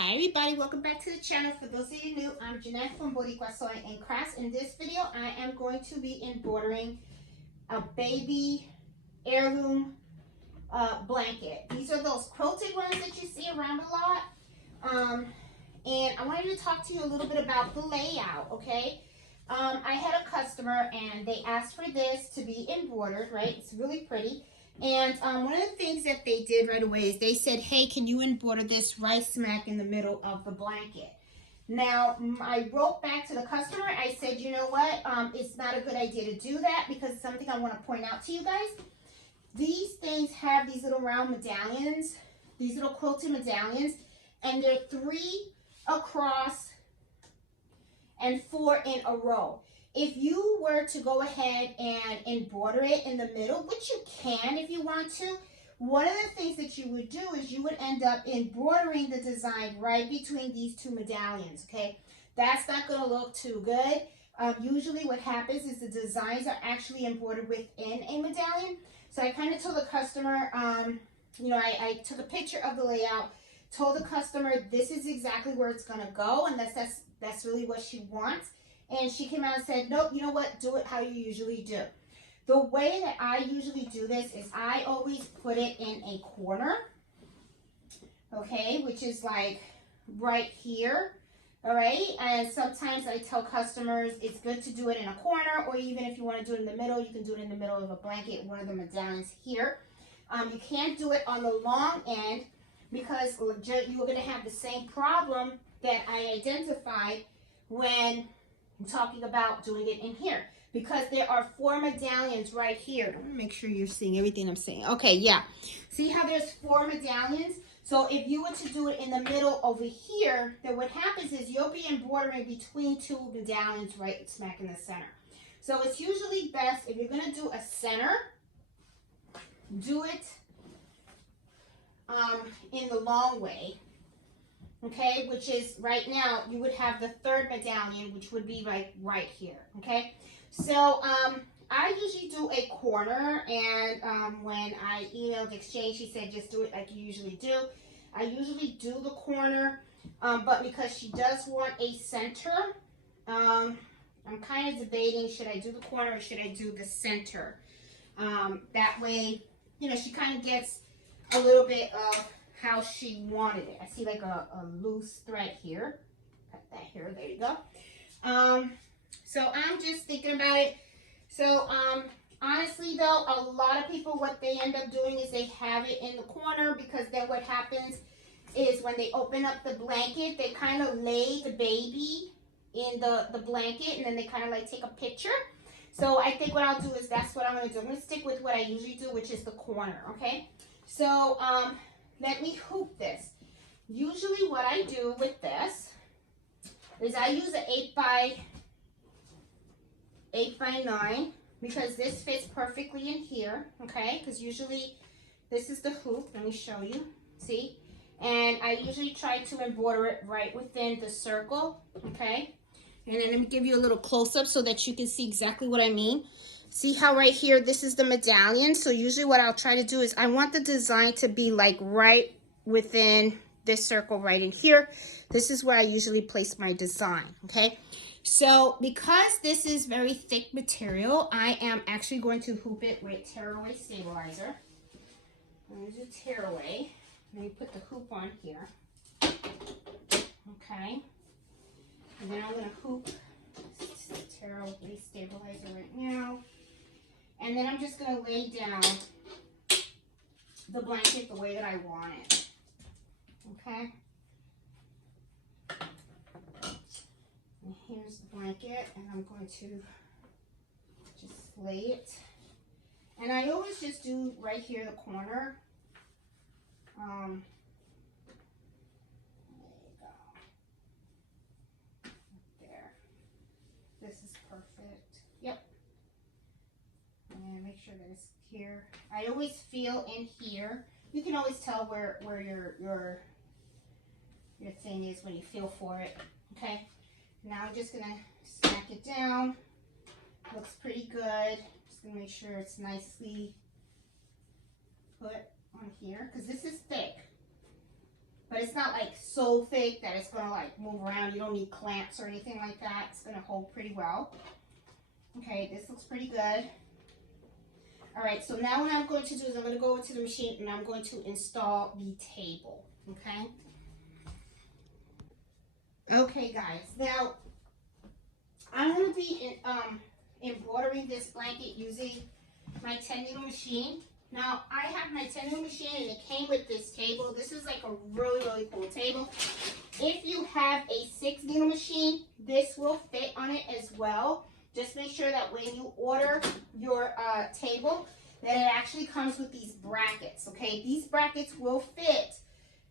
Hi everybody, welcome back to the channel. For those of you new, I'm Jeanette from Boricua Sewing and Crafts. In this video, I am going to be embroidering a baby heirloom blanket. These are those quilted ones that you see around a lot. And I wanted to talk to you a little bit about the layout, okay? I had a customer and they asked for this to be embroidered, right? It's really pretty. And one of the things that they did right away is they said, hey, can you embroider this right smack in the middle of the blanket? Now, I wrote back to the customer. I said, you know what? It's not a good idea to do that because it's something I want to point out to you guys. These things have these little round medallions, these little quilted medallions, and they're 3 across and 4 in a row. If you were to go ahead and embroider it in the middle, which you can if you want to, one of the things that you would do is you would end up embroidering the design right between these 2 medallions, okay? That's not going to look too good. Usually what happens is the designs are actually embroidered within a medallion. So I kind of told the customer, you know, I took a picture of the layout, told the customer this is exactly where it's going to go, and that's really what she wants. And she came out and said, nope, you know what, do it how you usually do. The way that I usually do this is I always put it in a corner, okay, which is like right here, all right? And sometimes I tell customers it's good to do it in a corner, or even if you want to do it in the middle, you can do it in the middle of a blanket, one of the medallions here. You can't do it on the long end because you're going to have the same problem that I identified when I'm talking about doing it in here, because there are 4 medallions right here. I want to make sure you're seeing everything I'm saying. Okay, yeah. See how there's 4 medallions? So if you were to do it in the middle over here, then what happens is you'll be embroidering between 2 medallions right smack in the center. So it's usually best if you're going to do a center, do it in the long way. Okay, which is right now you would have the 3rd medallion, which would be like right here. Okay, so I usually do a corner, and when I emailed Exchange, she said just do it like you usually do. I usually do the corner, but because she does want a center, I'm kind of debating, should I do the corner or should I do the center? That way, you know, she kind of gets a little bit of how she wanted it. I see like a loose thread here. Cut that here, there you go. So I'm just thinking about it. So honestly though, a lot of people, what they end up doing is they have it in the corner, because then what happens is when they open up the blanket, they kind of lay the baby in the blanket, and then they kind of like take a picture. So I think what I'll do is that's what I'm going to do. I'm going to stick with what I usually do, which is the corner, okay? So let me hoop this. Usually what I do with this is I use an 8 by 9 because this fits perfectly in here, okay? Because usually this is the hoop. Let me show you. See? And I usually try to embroider it right within the circle, okay? And then let me give you a little close-up so that you can see exactly what I mean. See how right here, this is the medallion. So usually what I'll try to do is I want the design to be like right within this circle right in here. This is where I usually place my design, okay? So because this is very thick material, I am actually going to hoop it with tearaway stabilizer. I'm going to do tearaway. Let me put the hoop on here. Okay. And then I'm going to hoop tearaway stabilizer right now. And then I'm just going to lay down the blanket the way that I want it. Okay? And here's the blanket, and I'm going to just lay it. And I always just do right here the corner. There you go. There. This is perfect. Yep. And make sure that it's here. I always feel in here. You can always tell where your thing is when you feel for it. Okay. Now I'm just gonna smack it down. Looks pretty good. Just gonna make sure it's nicely put on here because this is thick. but it's not like so thick that it's gonna like move around. You don't need clamps or anything like that. It's gonna hold pretty well. Okay, this looks pretty good. All right, so now what I'm going to do is I'm going to go over to the machine and I'm going to install the table, okay? Okay, guys, now I'm going to be embroidering this blanket using my 10 needle machine. Now, I have my 10 needle machine and it came with this table. This is like a really, really cool table. If you have a 6 needle machine, this will fit on it as well. Just make sure that when you order your table, that it actually comes with these brackets, okay? These brackets will fit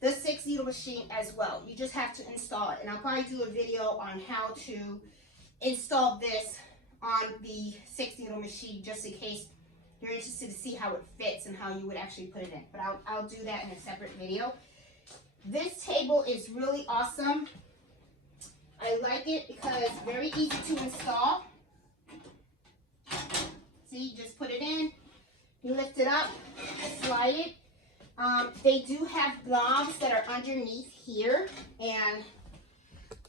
the 6 needle machine as well. You just have to install it. And I'll probably do a video on how to install this on the 6 needle machine, just in case you're interested to see how it fits and how you would actually put it in. But I'll do that in a separate video. This table is really awesome. I like it because it's very easy to install. See, just put it in, you lift it up, slide it. They do have knobs that are underneath here, and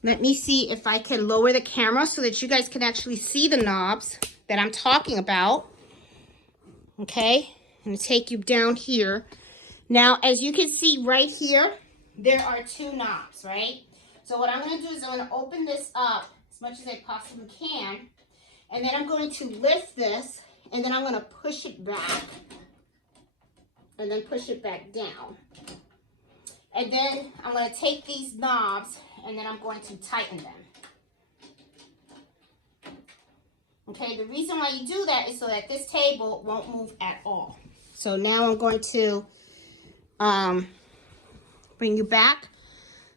let me see if I can lower the camera so that you guys can actually see the knobs that I'm talking about. Okay, I'm going to take you down here. Now, as you can see right here, there are 2 knobs, right? So what I'm going to do is I'm going to open this up as much as I possibly can, and then I'm going to lift this, and then I'm going to push it back, and then push it back down. And then I'm going to take these knobs, and then I'm going to tighten them. Okay, the reason why you do that is so that this table won't move at all. So now I'm going to bring you back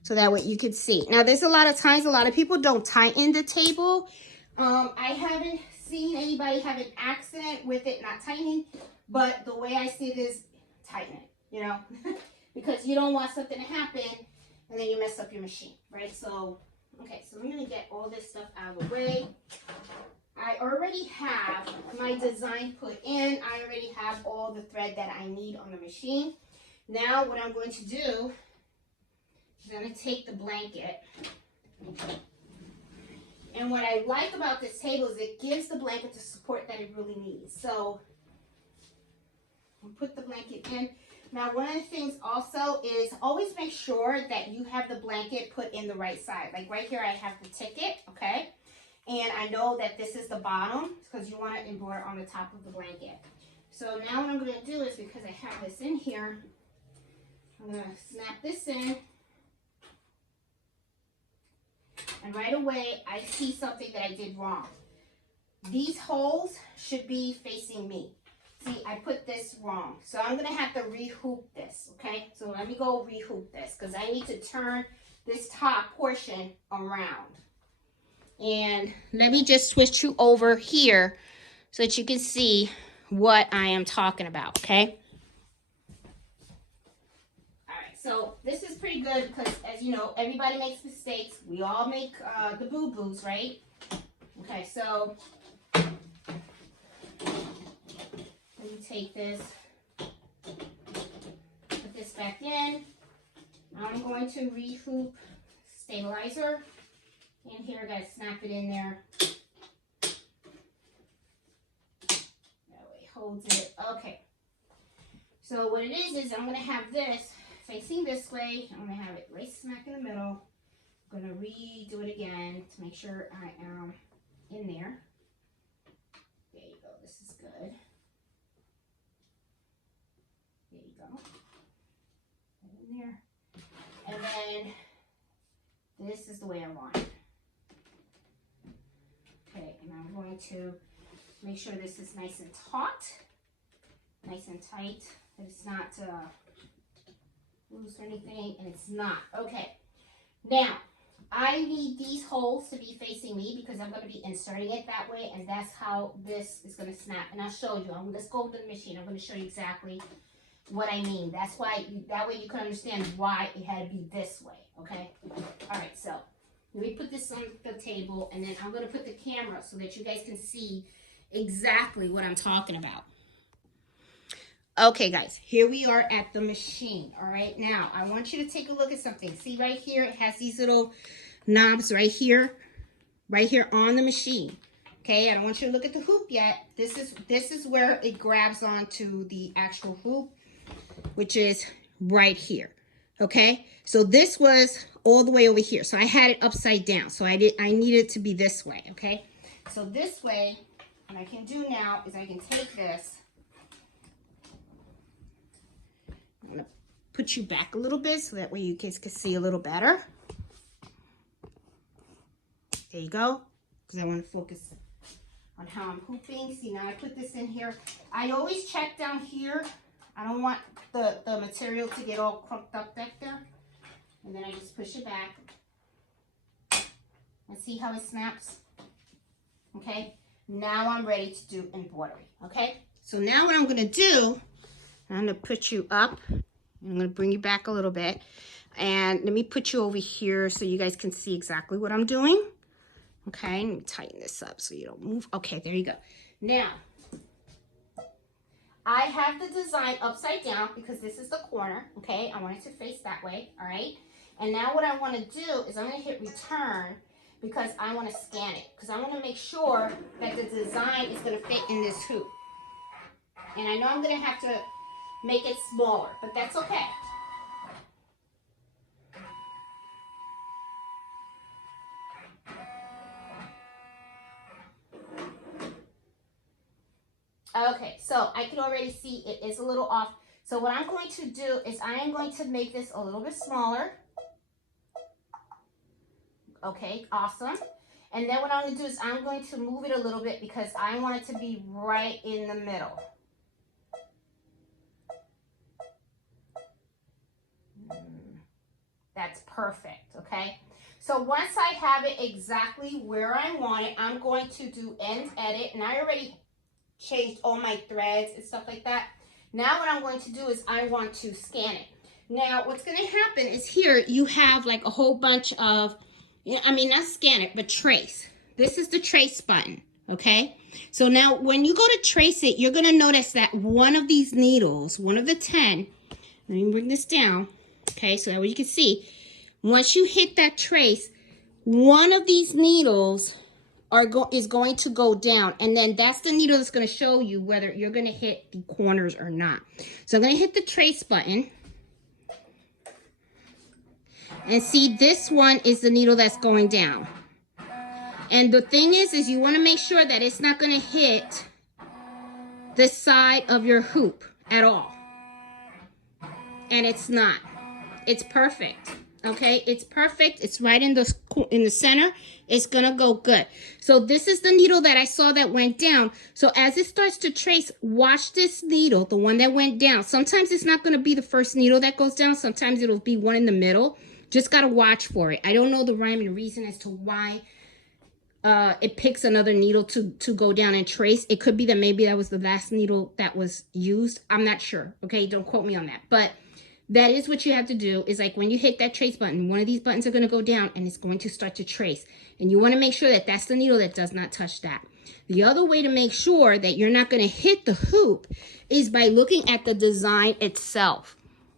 so that way you can see. Now, there's a lot of times, a lot of people don't tighten the table. I haven't seen anybody have an accident with it not tightening, but the way I see it is tighten it, you know, because you don't want something to happen and then you mess up your machine, right? So, okay, so I'm going to get all this stuff out of the way. I already have my design put in. I already have all the thread that I need on the machine. Now what I'm going to do is I'm going to take the blanket. And what I like about this table is it gives the blanket the support that it really needs. So I'll put the blanket in. Now, one of the things also is always make sure that you have the blanket put in the right side. Like right here, I have the ticket, okay? And I know that this is the bottom because you want to embroider on the top of the blanket. So now what I'm going to do is, because I have this in here, I'm going to snap this in. And right away, I see something that I did wrong. These holes should be facing me. See, I put this wrong. So I'm going to have to re-hoop this, okay? So let me go re-hoop this because I need to turn this top portion around. And let me just switch you over here so that you can see what I am talking about, okay? All right, so this is pretty good because, as you know, everybody makes mistakes. We all make the boo-boos, right? Okay, so let me take this, put this back in. Now I'm going to re-hoop stabilizer. In here, I gotta snap it in there. That way it holds it. Okay. So what it is I'm gonna have this facing this way. I'm gonna have it right smack in the middle. I'm gonna redo it again to make sure I am in there. There you go. This is good. There you go. Put it in there. And then this is the way I want it. Okay, and I'm going to make sure this is nice and taut, nice and tight, that it's not loose or anything, and it's not. Okay, now I need these holes to be facing me because I'm going to be inserting it that way, and that's how this is going to snap. And I'll show you. Let's go to the machine. I'm going to show you exactly what I mean. That's why, that way you can understand why it had to be this way, okay? All right, so let me put this on the table, and then I'm going to put the camera so that you guys can see exactly what I'm talking about. Okay, guys, here we are at the machine. All right, now I want you to take a look at something. See right here, it has these little knobs right here on the machine. Okay, I don't want you to look at the hoop yet. This is where it grabs onto the actual hoop, which is right here. Okay, so this was all the way over here. So I had it upside down. So I needed it to be this way. Okay, so this way, what I can do now is I can take this. I'm gonna put you back a little bit so that way you guys can see a little better. There you go, because I want to focus on how I'm hooping. See, now I put this in here. I always check down here. I don't want the material to get all crunked up back there. And then I just push it back. And see how it snaps? Okay, now I'm ready to do embroidery. Okay, so now what I'm going to do, I'm going to put you up. I'm going to bring you back a little bit. And let me put you over here so you guys can see exactly what I'm doing. Okay, let me tighten this up so you don't move. Okay, there you go. Now, I have the design upside down because this is the corner. Okay, I want it to face that way. All right. And now what I want to do is I'm going to hit return because I want to scan it. Because I want to make sure that the design is going to fit in this hoop. And I know I'm going to have to make it smaller, but that's okay. Okay, so I can already see it is a little off. So what I'm going to do is I am going to make this a little bit smaller. Okay, awesome. And then what I'm going to do is I'm going to move it a little bit because I want it to be right in the middle. That's perfect, okay? So once I have it exactly where I want it, I'm going to do end edit. And I already changed all my threads and stuff like that. Now what I'm going to do is I want to scan it. Now what's going to happen is here you have like a whole bunch of, I mean not scan it, but trace. This is the trace button, okay? So now when you go to trace it, you're going to notice that one of these needles, one of the 10, let me bring this down, okay, so that way you can see, once you hit that trace, one of these needles is going to go down, and then that's the needle that's going to show you whether you're going to hit the corners or not. So I'm going to hit the trace button, and see this one is the needle that's going down. And the thing is you want to make sure that it's not going to hit the side of your hoop at all. And it's not. It's perfect. Okay, it's perfect. It's right in the center. It's gonna go good. So this is the needle that I saw that went down. So as it starts to trace, watch this needle, the one that went down. Sometimes it's not gonna be the first needle that goes down. Sometimes it'll be one in the middle. Just gotta watch for it. I don't know the rhyme and reason as to why it picks another needle to go down and trace. It could be that maybe that was the last needle that was used. I'm not sure. Okay, don't quote me on that. But that is what you have to do, is like when you hit that trace button, one of these buttons are going to go down and it's going to start to trace. And you want to make sure that that's the needle that does not touch that. The other way to make sure that you're not going to hit the hoop is by looking at the design itself.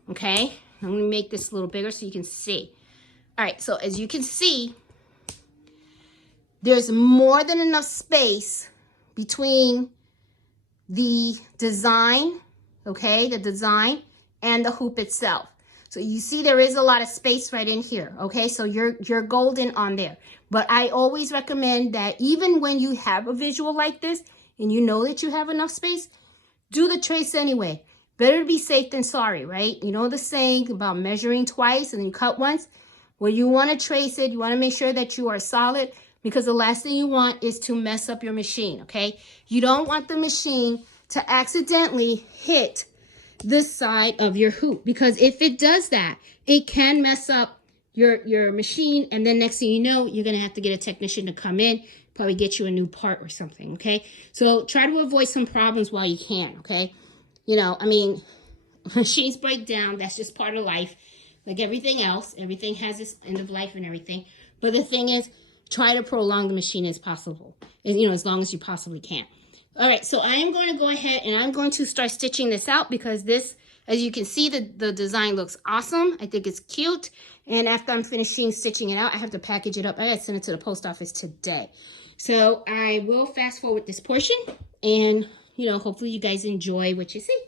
Okay, I'm going to make this a little bigger so you can see. All right, so as you can see, there's more than enough space between the design, okay, the design, and the hoop itself. So you see there is a lot of space right in here, okay? So you're golden on there. But I always recommend that even when you have a visual like this and you know that you have enough space, do the trace anyway. Better to be safe than sorry, right? You know the saying about measuring twice and then cut once? Well, you want to trace it. You want to make sure that you are solid, because the last thing you want is to mess up your machine, okay? You don't want the machine to accidentally hit this side of your hoop, because if it does that, it can mess up your machine, and then next thing you know, you're gonna have to get a technician to come in, probably get you a new part or something. Okay, so try to avoid some problems while you can. Okay, you know, I mean, machines break down. That's just part of life. Like everything else, everything has its end of life and everything. But the thing is, try to prolong the machine as possible, you know, as long as you possibly can. All right, so I am going to go ahead and I'm going to start stitching this out because this, as you can see, the design looks awesome. I think it's cute. And after I'm finishing stitching it out, I have to package it up. I got to send it to the post office today. So I will fast forward this portion and, you know, hopefully you guys enjoy what you see.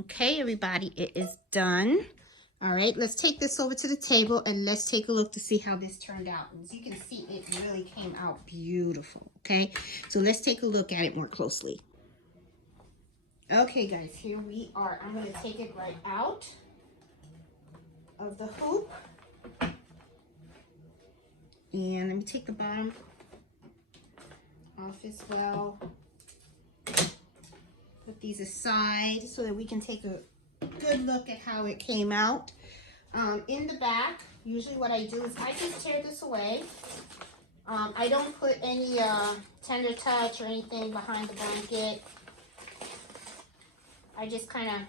Okay, everybody, it is done. All right, let's take this over to the table and let's take a look to see how this turned out. As you can see, it really came out beautiful, okay? So let's take a look at it more closely. Okay, guys, here we are. I'm going to take it right out of the hoop. And let me take the bottom off as well. Put these aside so that we can take a good look at how it came out. In the back, usually what I do is I just tear this away. I don't put any tender touch or anything behind the blanket. I just kind of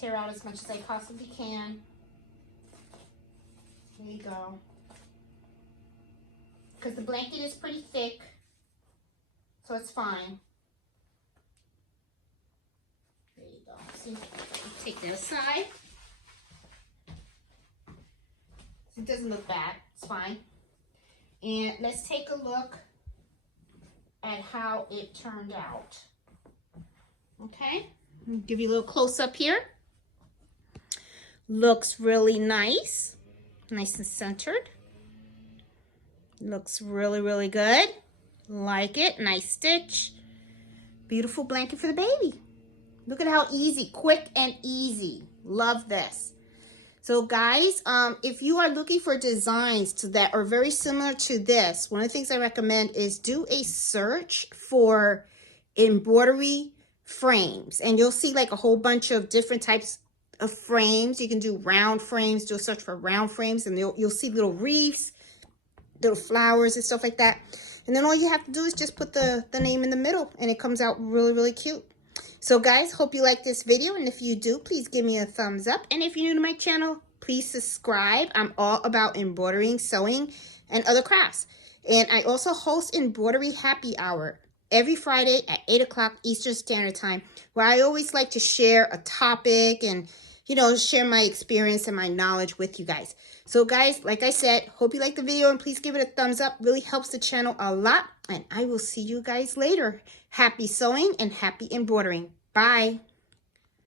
tear out as much as I possibly can. There you go. Because the blanket is pretty thick, so it's fine. There you go. See, take that aside. It doesn't look bad. It's fine. And let's take a look at how it turned out. Okay, I'll give you a little close up here. Looks really nice. Nice and centered. Looks really, really good. Like it. Nice stitch. Beautiful blanket for the baby. Look at how easy, quick and easy. Love this. So guys, if you are looking for designs that are very similar to this, one of the things I recommend is do a search for embroidery frames. And you'll see like a whole bunch of different types of frames. You can do round frames, do a search for round frames, and you'll see little wreaths, little flowers and stuff like that. And then all you have to do is just put the name in the middle, and it comes out really, really cute. So guys, hope you like this video, and if you do, please give me a thumbs up. And if you're new to my channel, please subscribe. I'm all about embroidering, sewing, and other crafts. And I also host Embroidery Happy Hour every Friday at 8 o'clock Eastern Standard Time, where I always like to share a topic and, you know, share my experience and my knowledge with you guys. So guys, like I said, hope you liked the video, and please give it a thumbs up. Really helps the channel a lot. And I will see you guys later. Happy sewing and happy embroidering. Bye.